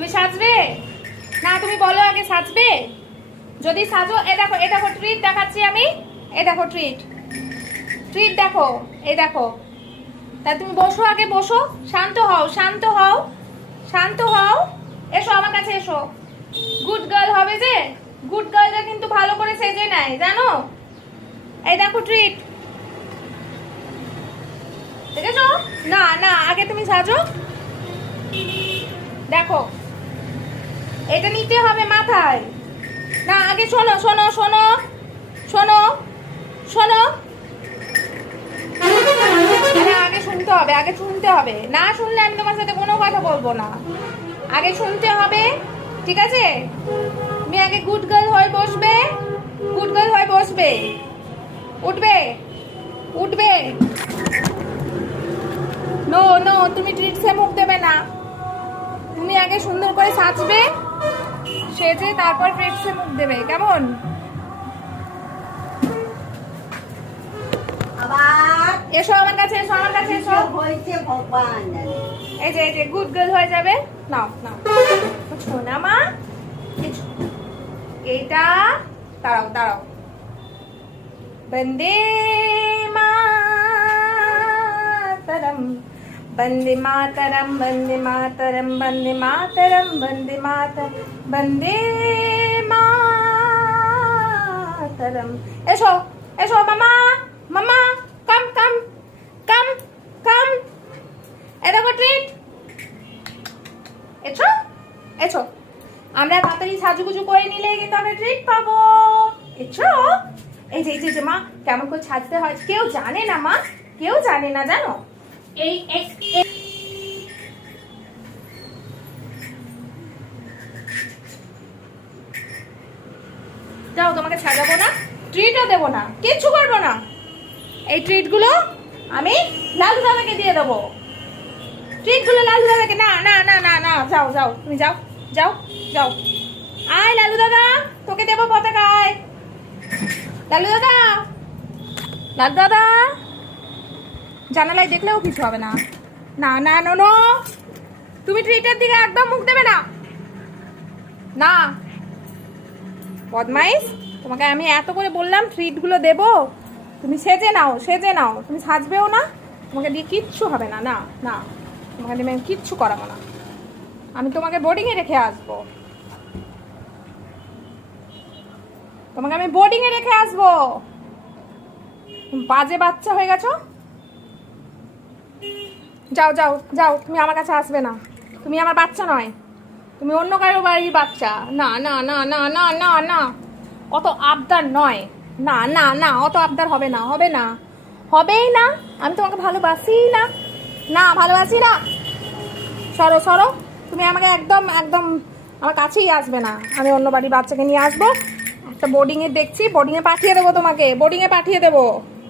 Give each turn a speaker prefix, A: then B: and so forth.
A: তুমি সাজবে? না, তুমি বলো আগে সাজবে? যদি সাজো, এ দেখো এ দেখো ট্রিট দেখাচ্ছি আমি। এ দেখো ট্রিট ট্রিট দেখো, এ দেখো। তা তুমি বসো আগে, বসো। শান্ত হও শান্ত হও শান্ত হও। এসো আমার কাছে, এসো। গুড গার্ল হবে যে? গুড গার্লরা কিন্তু ভালো করে সেজে নেয়, জানো? এই দেখো ট্রিট দেখেছ? না না, আগে তুমি সাজো। দেখো। এটা নিতে হবে মাথায়। না, আগে শোনো শোনো শোনো শোনো শোনো। আগে শুনতে হবে, আগে শুনতে হবে। না শুনলে আমি তোমার সাথে কোনো কথা বলব না। আগে শুনতে হবে, ঠিক আছে? তুমি আগে গুড গার্ল হয়ে বসবে গুড গার্ল হয়ে বসবে। উঠবে উঠবে। নো নো তুমি ট্রিটসে মুখ দেবে না। তুমি আগে সুন্দর করে সাজবে। সেজে তারপর ট্রিটসে মুখ দেবে কেমন? এসো আমার কাছে এসো আমার কাছে এসো।
B: হয়েছে ভগবান।
A: এই যে এই যে গুড গার্ল হয়ে যাবে। নাও নাও। শোনা মা। কিছু এইটা দাঁড়াও দাঁড়াও। বন্দে মাতরম। বন্দে মাতরম বন্দে মাতরম বন্দে মাতরম বন্দে মাতরম বন্দে মাতরম এসো এসো মামা মামা কাম কাম কাম কাম এটা ট্রিট এছো এছো আমরা তাড়াতাড়ি সাজুগুজু করে নিলে কিন্তু আমরা ট্রিট পাবো। এছো এই যে, এই যে মা কেমন করে সাজতে হয় কেউ জানে না মা কেউ জানে না জানো? যাও, তোমাকে সাজাবো না ট্রিটও দেবো না, কিচ্ছু করব না। এই ট্রিটগুলো আমি লালু দাদাকে দিয়ে দেবো। ট্রিটগুলো লালু দাদাকে, না না না না না, যাও যাও, তুমি যাও যাও যাও। আয় লালু দাদা, তোকে দেবো পতাকায়। লালু দাদা লালু দাদা। জানালায় দেখলেও কিছু হবে না। না না, নো তুমি ট্রিটের দিকে একদম মুখ দেবে না। না। বদমাইশ, তোমাকে আমি এত করে বললাম ট্রিটগুলো দেবো। তুমি সেজে নাও সেজে নাও। তুমি সাজবেও না, তোমাকে দিয়ে কিচ্ছু হবে না না না। তোমাকে দিয়ে আমি কিচ্ছু করাবো না। আমি তোমাকে বোর্ডিংয়ে রেখে আসব। তোমাকে আমি বোর্ডিংয়ে রেখে আসব। বাজে বাচ্চা হয়ে গেছো? যাও যাও যাও, তুমি আমার কাছে আসবে না। তুমি আমার বাচ্চা নয়। তুমি অন্য কারও বাড়ির বাচ্চা। না না না না না না না। অত আবদার নয়। না না না, অত আবদার হবে না হবে না। হবেই না। আমি তোমাকে ভালোবাসি না। না, ভালোবাসি না। সরো সরো। তুমি আমাকে একদম একদম আমার কাছেই আসবে না। আমি অন্য বাড়ির বাচ্চাকে নিয়ে আসব। একটা বোর্ডিংয়ে দেখছি। বোর্ডিংয়ে পাঠিয়ে দেবো তোমাকে। বোর্ডিংয়ে পাঠিয়ে দেবো।